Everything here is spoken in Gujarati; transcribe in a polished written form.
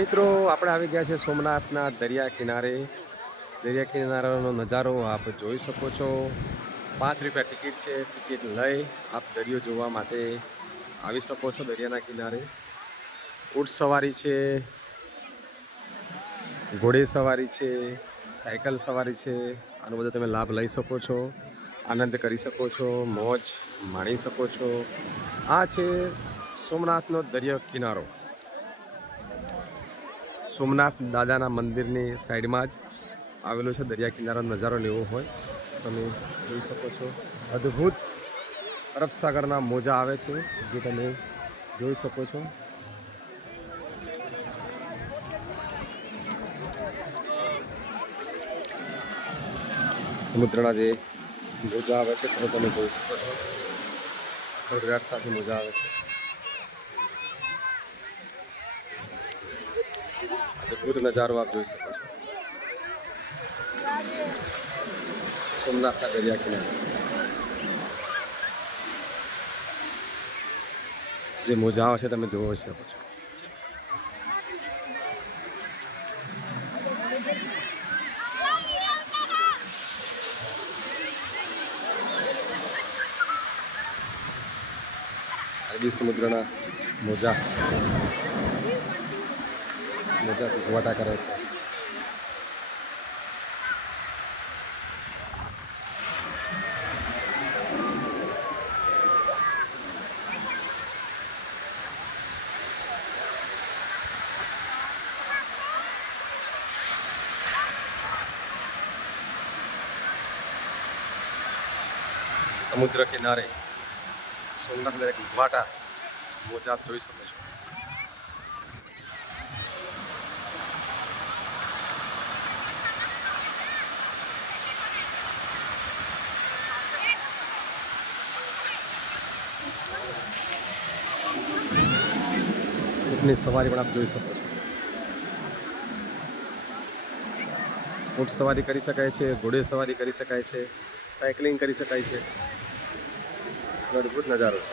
મિત્રો આપણે આવી ગયા છે સોમનાથના દરિયા કિનારે. દરિયા કિનારાનો નજારો આપ જોઈ શકો છો. 5 રૂપિયા ટિકિટ છે. ટિકિટ લઈ આપ દરિયો જોવા માટે આવી શકો છો. દરિયાના કિનારે ઊંટ સવારી છે, ઘોડે સવારી છે, સાયકલ સવારી છે. આનો બધો તમે લાભ લઈ શકો છો, આનંદ કરી શકો છો, મોજ માણી શકો છો. આ છે સોમનાથનો દરિયો કિનારો. સોમનાથ દાદાના મંદિરની સાઈડમાં જ આવેલો છે. દરિયા કિનારાનો નજારો લેવો હોય તમે જોઈ શકો છો. અદ્ભુત અરબ સાગરના મોજા આવે છે જે તમે જોઈ શકો છો. સમુદ્રના જે મોજા આવે છે તે તમે જોઈ શકો છો. ઘોંઘાટ સાથે મોજા આવે છે. અદ્ભુત નજારો આપ જોઈ શકો છો સોમનાથના દરિયા કિનારે. જે મોજા આવે છે તમે જોઈ શકો છો. અરબી સમુદ્રના મોજા ઘોંઘાટા કરે છે. સમુદ્ર કિનારે સોમનાથના એક ઘોંઘાટા મોજા આપ જોઈ શકો છો. ઊંટની સવારી પણ આપ જોઈ શકો છો. ઊંટ સવારી કરી શકાય છે, ઘોડે સવારી કરી શકાય છે, સાયકલિંગ કરી શકાય છે. અદ્ભુત નજારો છે.